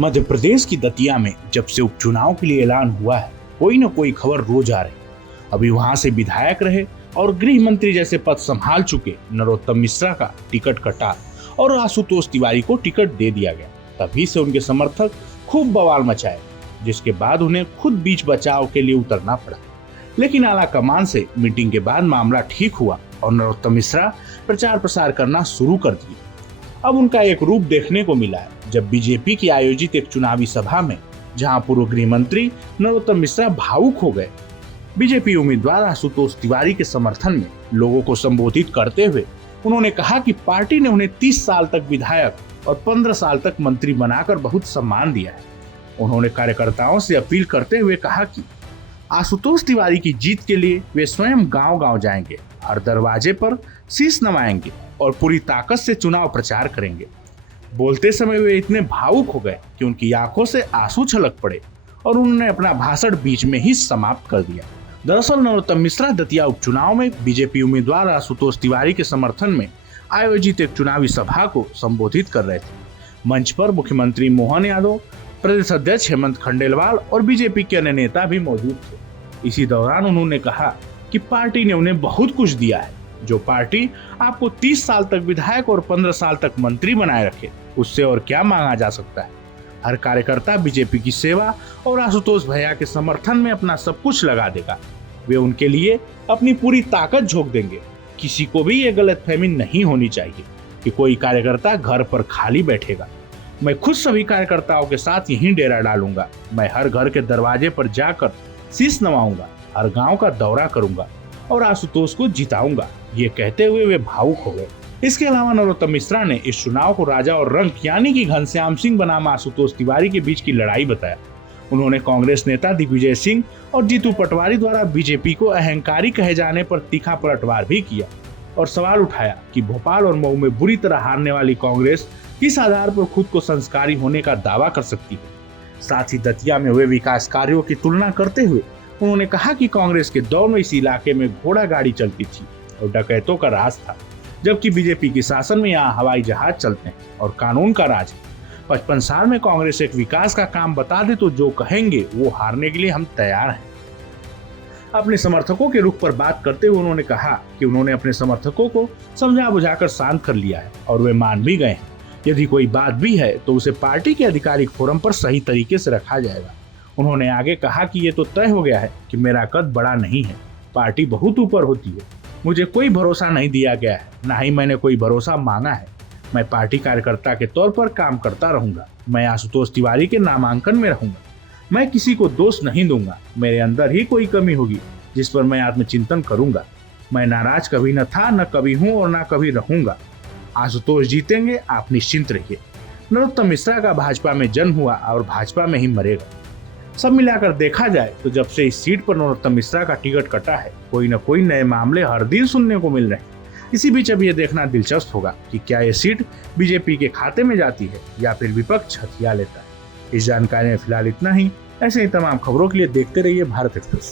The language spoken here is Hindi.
मध्य प्रदेश की दतिया में जब से उपचुनाव के लिए ऐलान हुआ है, कोई न कोई खबर रोज आ रही। अभी वहां से विधायक रहे और गृह मंत्री जैसे पद संभाल चुके नरोत्तम मिश्रा का टिकट कटा और आशुतोष तिवारी को टिकट दे दिया गया। तभी से उनके समर्थक खूब बवाल मचाए, जिसके बाद उन्हें खुद बीच बचाव के लिए उतरना पड़ा। लेकिन आला कमान से मीटिंग के बाद मामला ठीक हुआ और नरोत्तम मिश्रा प्रचार प्रसार करना शुरू कर दिए। अब उनका एक रूप देखने को मिला है जब बीजेपी की आयोजित एक चुनावी सभा में, जहां पूर्व गृह मंत्री नरोत्तम मिश्रा भावुक हो गए। बीजेपी उम्मीदवार आशुतोष तिवारी के समर्थन में लोगों को संबोधित करते हुए उन्होंने कहा कि पार्टी ने उन्हें 30 साल तक विधायक और 15 साल तक मंत्री बनाकर बहुत सम्मान दिया है। उन्होंने कार्यकर्ताओं से अपील करते हुए कहा कि आशुतोष तिवारी की जीत के लिए वे स्वयं गांव-गांव जाएंगे, हर दरवाजे पर शीश नवाएंगे और पूरी ताकत से चुनाव प्रचार करेंगे। बोलते समय वे इतने भावुक हो गए कि उनकी आंखों से आंसू छलक पड़े और उन्होंने अपना भाषण बीच में ही समाप्त कर दिया। दरअसल नरोत्तम मिश्रा दतिया उपचुनाव में बीजेपी उम्मीदवार आशुतोष तिवारी के समर्थन में आयोजित एक चुनावी सभा को संबोधित कर रहे थे। मंच पर मुख्यमंत्री मोहन यादव, प्रदेश अध्यक्ष हेमंत खंडेलवाल और बीजेपी के अन्य नेता भी मौजूद थे। इसी दौरान उन्होंने कहा कि पार्टी ने उन्हें बहुत कुछ दिया है। जो पार्टी आपको 30 साल तक विधायक और 15 साल तक मंत्री बनाए रखे, उससे और क्या मांगा जा सकता है। हर कार्यकर्ता बीजेपी की सेवा और आशुतोष भैया के समर्थन में अपना सब कुछ लगा देगा। वे उनके लिए अपनी पूरी ताकत झोंक देंगे। किसी को भी ये गलतफहमी नहीं होनी चाहिए कि कोई कार्यकर्ता घर पर खाली बैठेगा। मैं खुद सभी कार्यकर्ताओं के साथ यहीं डेरा डालूंगा। मैं हर घर के दरवाजे पर जाकर शीश नवाऊंगा, हर गांव का दौरा करूंगा और आशुतोष को जिताऊंगा। ये कहते हुए वे भावुक हो गए। इसके अलावा नरोत्तम मिश्रा ने इस चुनाव को राजा और रंक यानी कि घनश्याम सिंह बनाम आशुतोष तिवारी के बीच की लड़ाई बताया। उन्होंने कांग्रेस नेता दिग्विजय सिंह और जीतू पटवारी द्वारा बीजेपी को अहंकारी कहे जाने पर तीखा पलटवार भी किया और सवाल उठाया कि भोपाल और मऊ में बुरी तरह हारने वाली कांग्रेस किस आधार पर खुद को संस्कारी होने का दावा कर सकती है। साथ ही दतिया में हुए विकास कार्यों की तुलना करते हुए उन्होंने कहा कि कांग्रेस के दौर में इस इलाके में घोड़ा गाड़ी चलती थी और डकैतों का राज था, जबकि बीजेपी के शासन में यहाँ हवाई जहाज चलते हैं और कानून का राज है। 55 साल में कांग्रेस एक विकास का काम बता दे तो जो कहेंगे वो हारने के लिए हम तैयार हैं। अपने समर्थकों के रुख पर बात करते हुए उन्होंने कहा कि उन्होंने अपने समर्थकों को समझा बुझाकर शांत कर लिया है और वे मान भी गए हैं। यदि कोई बात भी है तो उसे पार्टी के आधिकारिक फोरम पर सही तरीके से रखा जाएगा। उन्होंने आगे कहा कि ये तो तय हो गया है कि मेरा कद बड़ा नहीं है, पार्टी बहुत ऊपर होती है। मुझे कोई भरोसा नहीं दिया गया है, ना ही मैंने कोई भरोसा मांगा है। मैं पार्टी कार्यकर्ता के तौर पर काम करता रहूंगा। मैं आशुतोष तिवारी के नामांकन में रहूंगा। मैं किसी को दोष नहीं दूंगा। मेरे अंदर ही कोई कमी होगी जिस पर मैं आत्मचिंतन करूंगा। मैं नाराज कभी न था, न कभी हूं और न कभी रहूंगा। आशुतोष जीतेंगे, आप निश्चिंत रहिए। नरोत्तम मिश्रा का भाजपा में जन्म हुआ और भाजपा में ही मरेगा। सब मिलाकर देखा जाए तो जब से इस सीट पर नरोत्तम मिश्रा का टिकट कटा है, कोई न कोई नए मामले हर दिन सुनने को मिल रहे हैं। इसी बीच अब ये देखना दिलचस्प होगा कि क्या ये सीट बीजेपी के खाते में जाती है या फिर विपक्ष हथिया लेता है। इस जानकारी में फिलहाल इतना ही। ऐसे ही तमाम खबरों के लिए देखते रहिए भारत एक्सप्रेस।